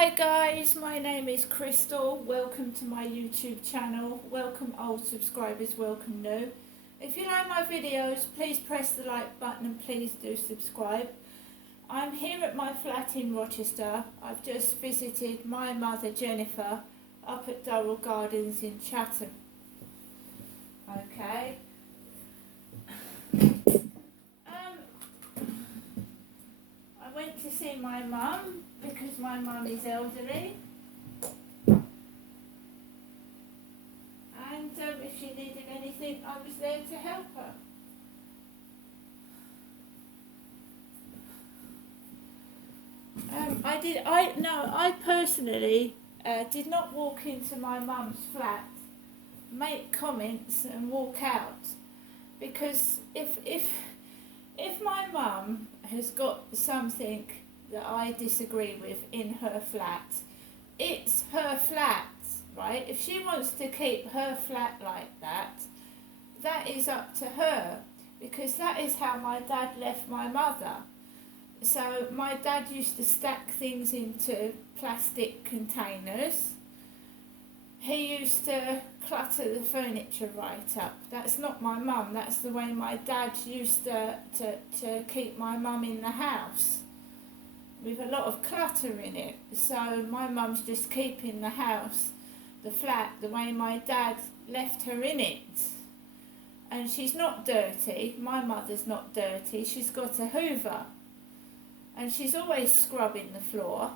Hi guys, my name is Crystal. Welcome to my YouTube channel. Welcome old subscribers, welcome new. If you like my videos, please press the like button and please do subscribe. I'm here at my flat in Rochester. I've just visited my mother Jennifer up at Durrell Gardens in Chatham. Okay. I went to see my mum because my mum is elderly. And if she needed anything, I was there to help her. I personally did not walk into my mum's flat, make comments and walk out, because if my mum has got something that I disagree with in her flat, it's her flat, right? If she wants to keep her flat like that, that is up to her, because that is how my dad left my mother. So my dad used to stack things into plastic containers. He used to clutter the furniture right up. That's not my mum, that's the way my dad used to keep my mum in the house, with a lot of clutter in it. So my mum's just keeping the house, the flat, the way my dad left her in it. And she's not dirty, my mother's not dirty, she's got a hoover. And she's always scrubbing the floor.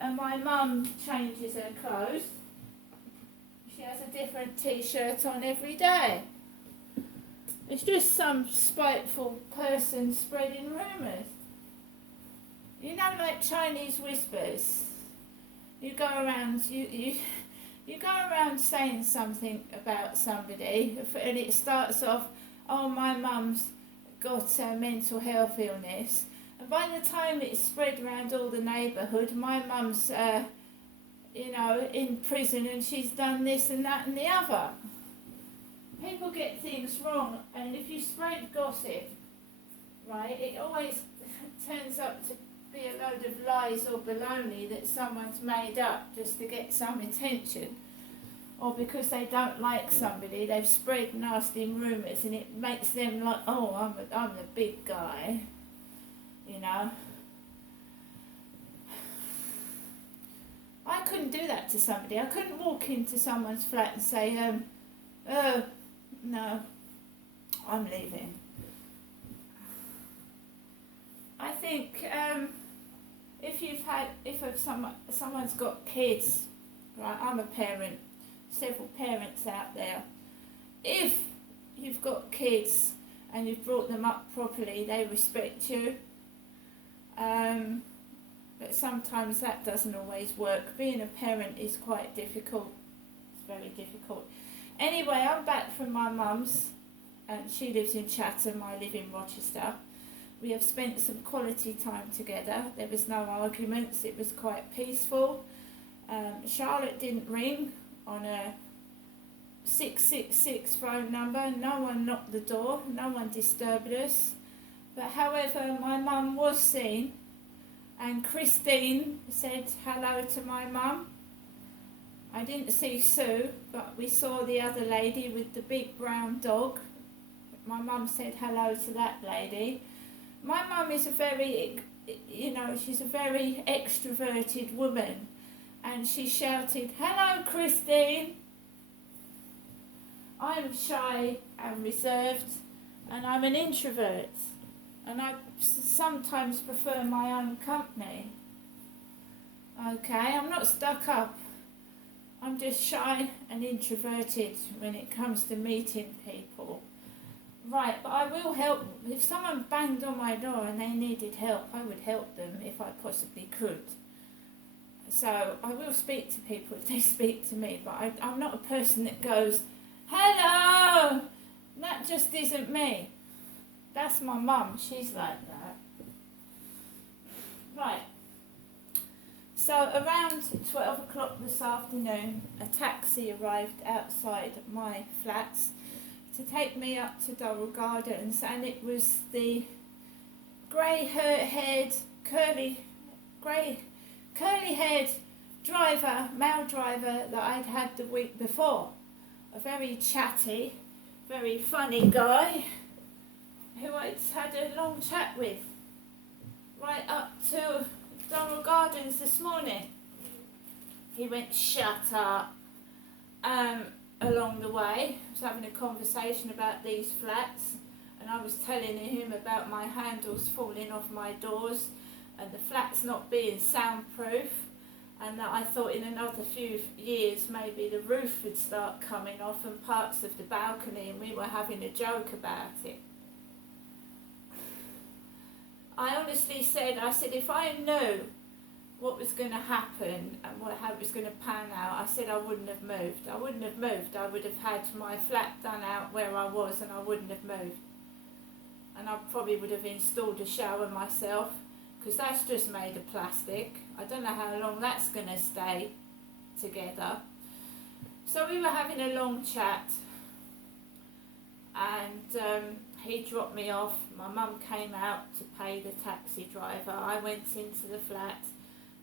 And my mum changes her clothes. She has a different t-shirt on every day. It's just some spiteful person spreading rumours. You know, like Chinese whispers. You go around, you go around saying something about somebody, and it starts off, oh, my mum's got a mental health illness. And by the time it's spread around all the neighbourhood, my mum's, in prison and she's done this and that and the other. People get things wrong, and if you spread gossip, right, it always turns up to be a load of lies or baloney that someone's made up just to get some attention. Or because they don't like somebody, they've spread nasty rumours, and it makes them like, oh, I'm the big guy, you know. I couldn't do that to somebody. I couldn't walk into someone's flat and say, oh, no, I'm leaving. I think if someone's got kids, right, I'm a parent, several parents out there, if you've got kids and you've brought them up properly, they respect you. But sometimes that doesn't always work. Being a parent is quite difficult. It's very difficult. Anyway, I'm back from my mum's, and she lives in Chatham, I live in Rochester. We have spent some quality time together. There was no arguments, it was quite peaceful. Charlotte didn't ring on a 666 phone number. No one knocked the door, no one disturbed us. But however, my mum was seen, and Christine said hello to my mum. I didn't see Sue, but we saw the other lady with the big brown dog. My mum said hello to that lady. My mum is she's a very extroverted woman, and she shouted, hello Christine. I'm shy and reserved, and I'm an introvert, and I sometimes prefer my own company. Okay, I'm not stuck up. I'm just shy and introverted when it comes to meeting people. Right, but I will help. If someone banged on my door and they needed help, I would help them if I possibly could. So I will speak to people if they speak to me, but I'm not a person that goes, hello! That just isn't me. That's my mum, she's like that. Right. So around 12 o'clock this afternoon, a taxi arrived outside my flat to take me up to Durrell Gardens, and it was the grey-haired, curly grey, curly-haired driver, male driver that I'd had the week before. A very chatty, very funny guy who I'd had a long chat with right up to Durrell Gardens this morning. He went, "Shut up," along the way. I was having a conversation about these flats, and I was telling him about my handles falling off my doors and the flats not being soundproof, and that I thought in another few years maybe the roof would start coming off and parts of the balcony, and we were having a joke about it. I honestly said, if I knew what was going to happen and how it was going to pan out, I said I wouldn't have moved. I would have had my flat done out where I was, and I wouldn't have moved. And I probably would have installed a shower myself, because that's just made of plastic. I don't know how long that's going to stay together. So we were having a long chat, and he dropped me off. My mum came out to pay the taxi driver. I went into the flat.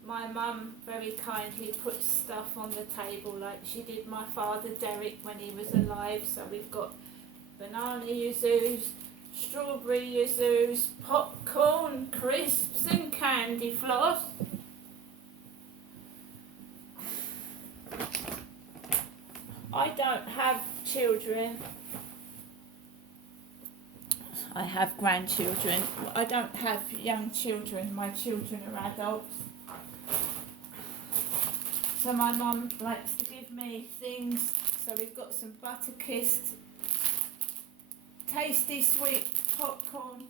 My mum very kindly put stuff on the table like she did my father Derek when he was alive. So we've got banana yuzus, strawberry yuzus, popcorn, crisps and candy floss. I don't have children. I have grandchildren. I don't have young children. My children are adults. So my mum likes to give me things. So we've got some butter-kissed, tasty sweet popcorn,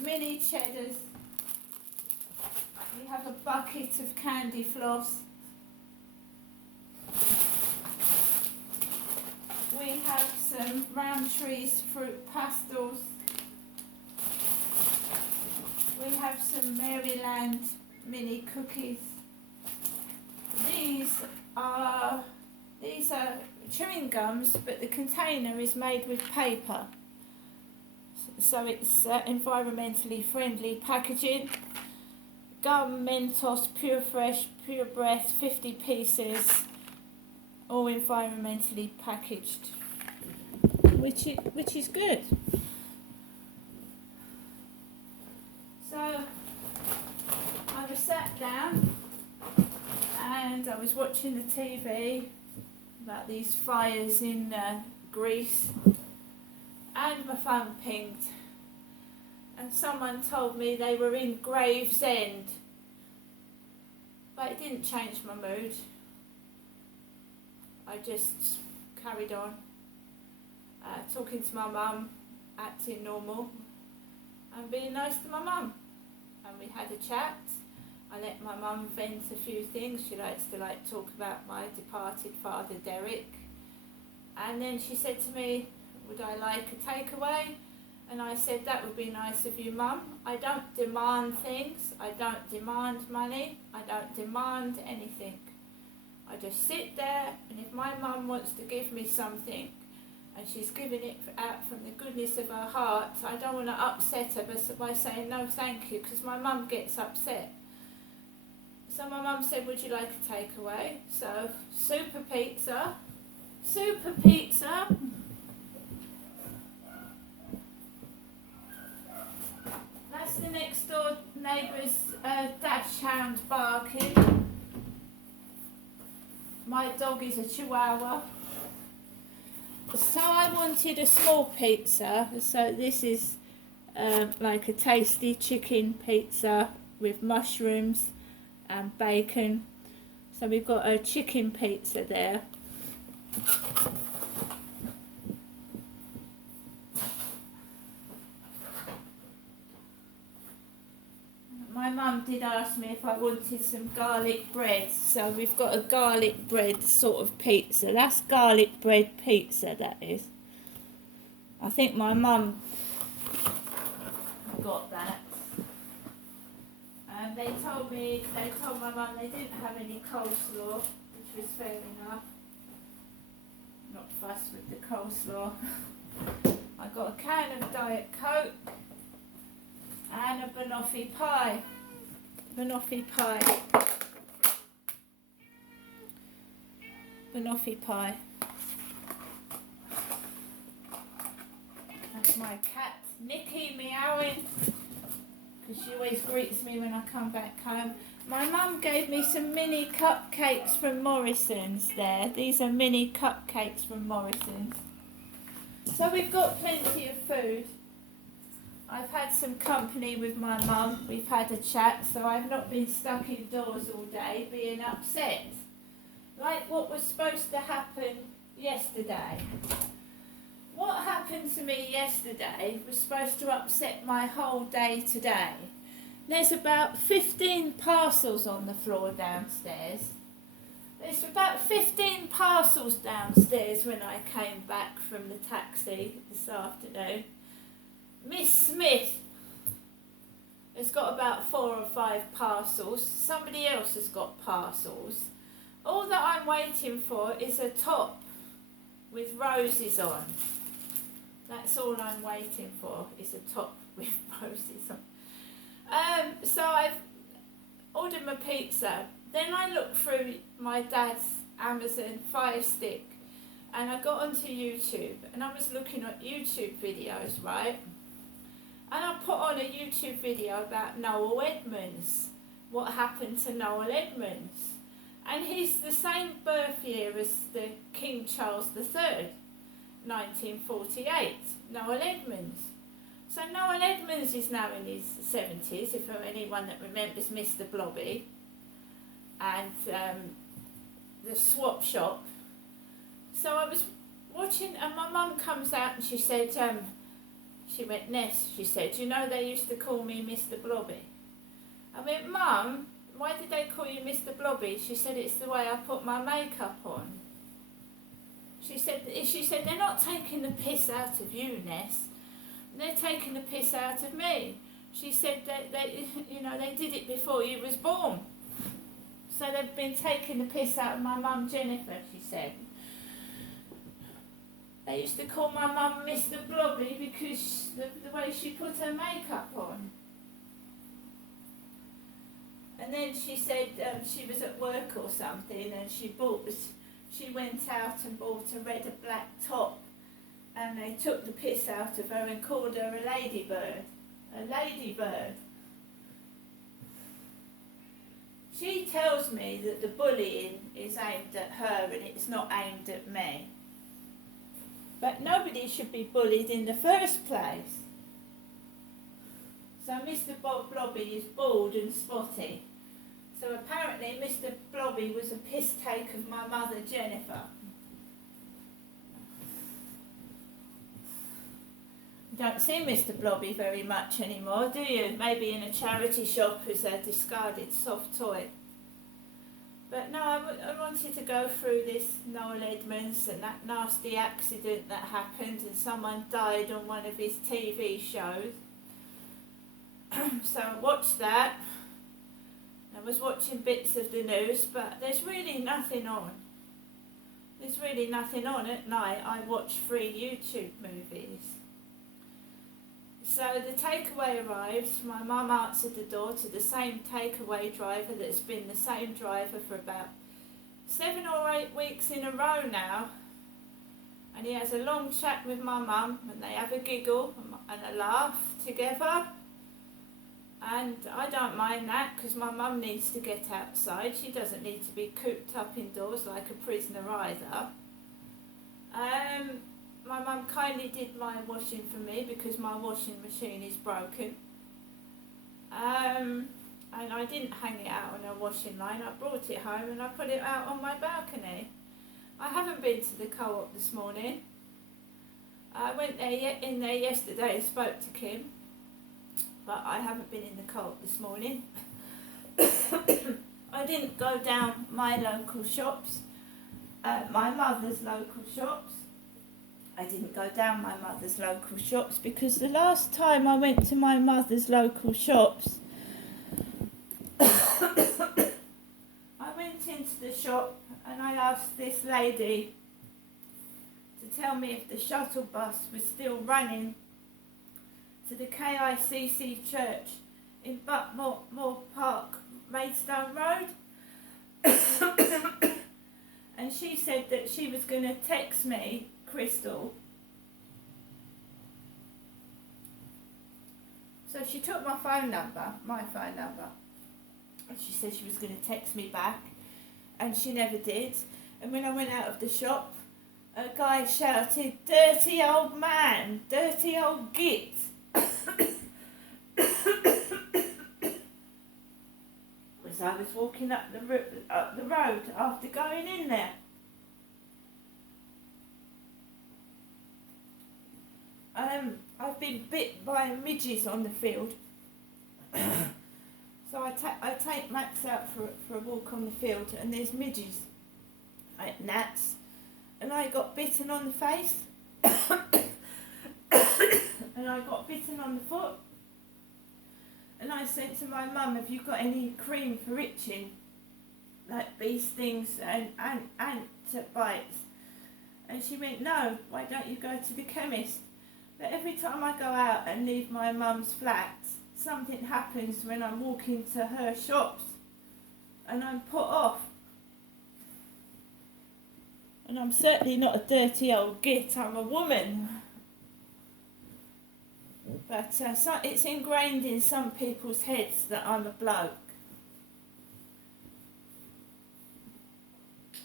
mini cheddars. We have a bucket of candy floss. We have some Roundtree's fruit pastels. We have some Maryland mini cookies. These are chewing gums, but the container is made with paper. So it's environmentally friendly packaging. Gum, Mentos, Pure Fresh, Pure Breath, 50 pieces. All environmentally packaged, which is good. So I was sat down and I was watching the TV about these fires in Greece, and my phone pinged, and someone told me they were in Gravesend, but it didn't change my mood. I just carried on, talking to my mum, acting normal, and being nice to my mum. And we had a chat. I let my mum vent a few things. She likes to talk about my departed father Derek. And then she said to me, would I like a takeaway? And I said, that would be nice of you, Mum. I don't demand things. I don't demand money. I don't demand anything. I just sit there, and if my mum wants to give me something, and she's giving it out from the goodness of her heart, I don't want to upset her by saying no thank you, because my mum gets upset. So my mum said, would you like a takeaway? So, super pizza. That's the next door neighbour's dachshund barking. My dog is a Chihuahua. So I wanted a small pizza. So this is like a tasty chicken pizza with mushrooms and bacon. So we've got a chicken pizza there. My mum did ask me if I wanted some garlic bread, so we've got a garlic bread sort of pizza. That's garlic bread pizza, that is. I think my mum got that. And they told my mum they didn't have any coleslaw, which was fair enough. Not fussed with the coleslaw. I got a can of Diet Coke. and a banoffee pie. Banoffee pie. Banoffee pie. That's my cat, Nikki, meowing, because she always greets me when I come back home. My mum gave me some mini cupcakes from Morrison's there. These are mini cupcakes from Morrison's. So we've got plenty of food. I've had some company with my mum. We've had a chat, so I've not been stuck indoors all day being upset. Like what was supposed to happen yesterday. What happened to me yesterday was supposed to upset my whole day today. There's about 15 parcels on the floor downstairs. There's about 15 parcels downstairs when I came back from the taxi this afternoon. Miss Smith has got about 4 or 5 parcels. Somebody else has got parcels. All that I'm waiting for is a top with roses on. That's all I'm waiting for, is a top with roses on. So I've ordered my pizza. Then I looked through my dad's Amazon Fire Stick and I got onto YouTube and I was looking at YouTube videos, right? And I put on a YouTube video about Noel Edmonds. What happened to Noel Edmonds? And he's the same birth year as the King Charles III, 1948, Noel Edmonds. So Noel Edmonds is now in his 70s, if anyone that remembers Mr. Blobby, and the swap shop. So I was watching, and my mum comes out and she said, she went, Ness, she said, you know they used to call me Mr. Blobby. I went, Mum, why did they call you Mr. Blobby? She said, it's the way I put my makeup on. She said, they're not taking the piss out of you, Ness. They're taking the piss out of me. She said that they did it before you was born. So they've been taking the piss out of my mum Jennifer, she said. They used to call my mum Mr. Blobby because the way she put her makeup on. And then she said she was at work or something and she went out and bought a red and black top. And they took the piss out of her and called her a ladybird. A ladybird. She tells me that the bullying is aimed at her and it's not aimed at me. But nobody should be bullied in the first place. So Mr. Blobby is bald and spotty. So apparently Mr. Blobby was a piss take of my mother Jennifer. You don't see Mr. Blobby very much anymore, do you? Maybe in a charity shop as a discarded soft toy. But no, I wanted to go through this Noel Edmonds and that nasty accident that happened and someone died on one of his TV shows. So I watched that. I was watching bits of the news, but there's really nothing on. There's really nothing on at night. I watch free YouTube movies. So the takeaway arrived. My mum answered the door to the same takeaway driver that's been the same driver for about 7 or 8 weeks in a row now. And he has a long chat with my mum and they have a giggle and a laugh together. And I don't mind that because my mum needs to get outside. She doesn't need to be cooped up indoors like a prisoner either. My mum kindly did my washing for me because my washing machine is broken. And I didn't hang it out on a washing line. I brought it home and I put it out on my balcony. I haven't been to the co-op this morning. I went in there yesterday and spoke to Kim. But I haven't been in the co-op this morning. I didn't go down my local shops, my mother's local shops. I didn't go down my mother's local shops because the last time I went to my mother's local shops, I went into the shop and I asked this lady to tell me if the shuttle bus was still running to the KICC church in Buckmore Park, Maidstone Road. And she said that she was going to text me, Crystal. So she took my phone number, and she said she was going to text me back, and she never did. And when I went out of the shop, a guy shouted, "Dirty old man, dirty old git." As I was walking up the road after going in there. I've been bit by midges on the field. So I take Max out for a walk on the field, and there's midges, like gnats, and I got bitten on the face, and I got bitten on the foot, and I said to my mum, "Have you got any cream for itching, like bee stings and ant bites?" And she went, "No, why don't you go to the chemist?" But every time I go out and leave my mum's flat, something happens when I'm walking to her shops, and I'm put off. And I'm certainly not a dirty old git, I'm a woman. But so it's ingrained in some people's heads that I'm a bloke.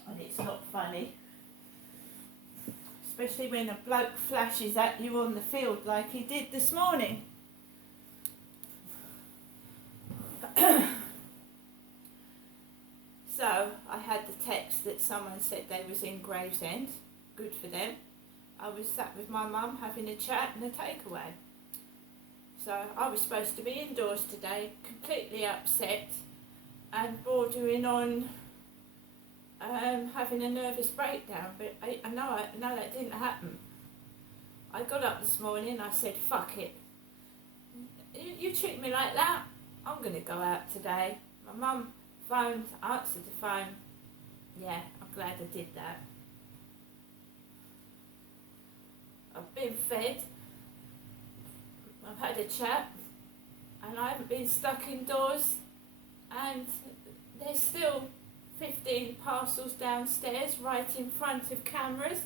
And it's not funny. Especially when a bloke flashes at you on the field like he did this morning. So I had the text that someone said they was in Gravesend. Good for them. I was sat with my mum having a chat and a takeaway. So I was supposed to be indoors today, completely upset and bordering on having a nervous breakdown, but I know that didn't happen. I got up this morning, I said, "Fuck it. You treat me like that, I'm going to go out today." My mum phoned, answered the phone. Yeah, I'm glad I did that. I've been fed, I've had a chat, and I haven't been stuck indoors, and there's still 15 parcels downstairs right in front of cameras.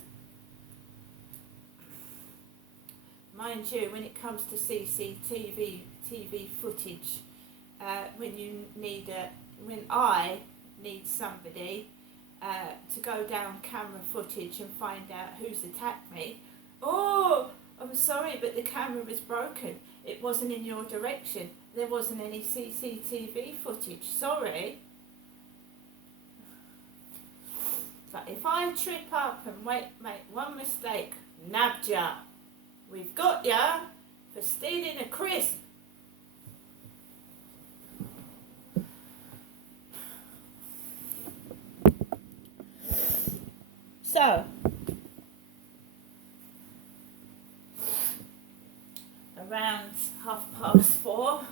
Mind you, when it comes to TV footage, when I need somebody to go down camera footage and find out who's attacked me, "Oh, I'm sorry, but the camera was broken. It wasn't in your direction. There wasn't any CCTV footage. Sorry." But if I trip up and make one mistake, nabbed ya. We've got ya for stealing a crisp. So, around 4:30,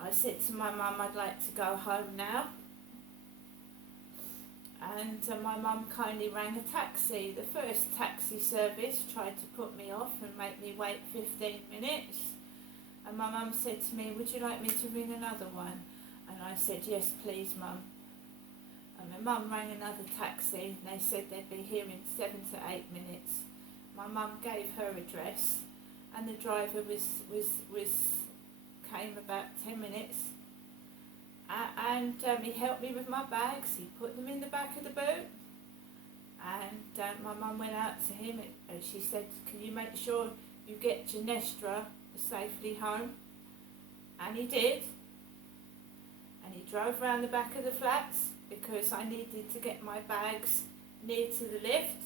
I said to my mum I'd like to go home now. And my mum kindly rang a taxi. The first taxi service tried to put me off and make me wait 15 minutes. And my mum said to me, "Would you like me to ring another one?" And I said, "Yes, please, Mum." And my mum rang another taxi, and they said they'd be here in 7 to 8 minutes. My mum gave her address, and the driver came about 10 minutes. And he helped me with my bags. He put them in the back of the boot, and my mum went out to him and she said, "Can you make sure you get Ginestra safely home?" And he did, and he drove round the back of the flats because I needed to get my bags near to the lift.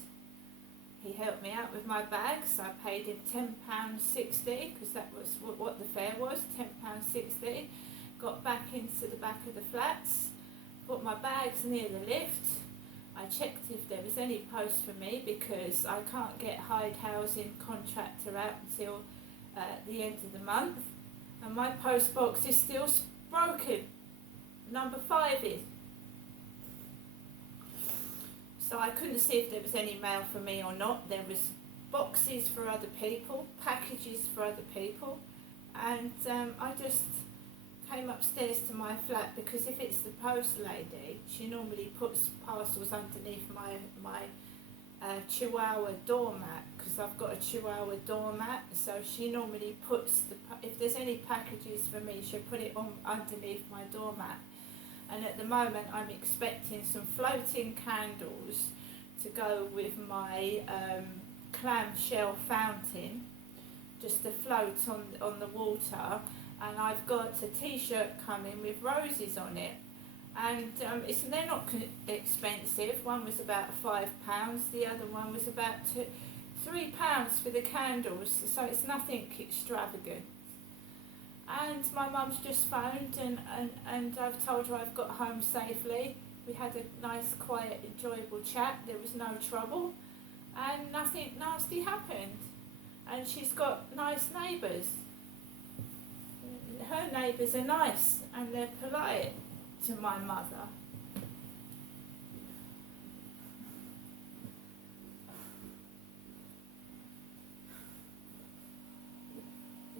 He helped me out with my bags. I paid him £10.60 because that was what the fare was, £10.60. Got back into the back of the flats, put my bags near the lift. I checked if there was any post for me because I can't get Hyde Housing contractor out until the end of the month, and my post box is still broken. Number 5 is. So I couldn't see if there was any mail for me or not. There was boxes for other people, packages for other people, and I just came upstairs to my flat because if it's the post lady, she normally puts parcels underneath my Chihuahua doormat, because I've got a Chihuahua doormat, so she normally puts if there's any packages for me, she'll put it on underneath my doormat. And at the moment I'm expecting some floating candles to go with my clamshell fountain, just to float on the water. And I've got a t-shirt coming with roses on it, and they're not expensive. One was about £5, the other one was about £3 for the candles, so it's nothing extravagant. And my mum's just phoned, and I've told her I've got home safely. We had a nice, quiet, enjoyable chat. There was no trouble, and nothing nasty happened. And she's got nice neighbours. Her neighbours are nice, and they're polite to my mother.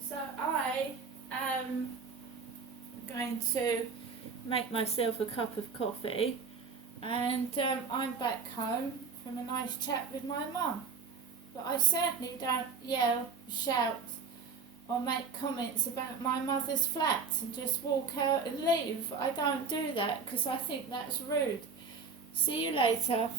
So I am going to make myself a cup of coffee, and I'm back home from a nice chat with my mum. But I certainly don't yell, shout or make comments about my mother's flat and just walk out and leave. I don't do that because I think that's rude. See you later.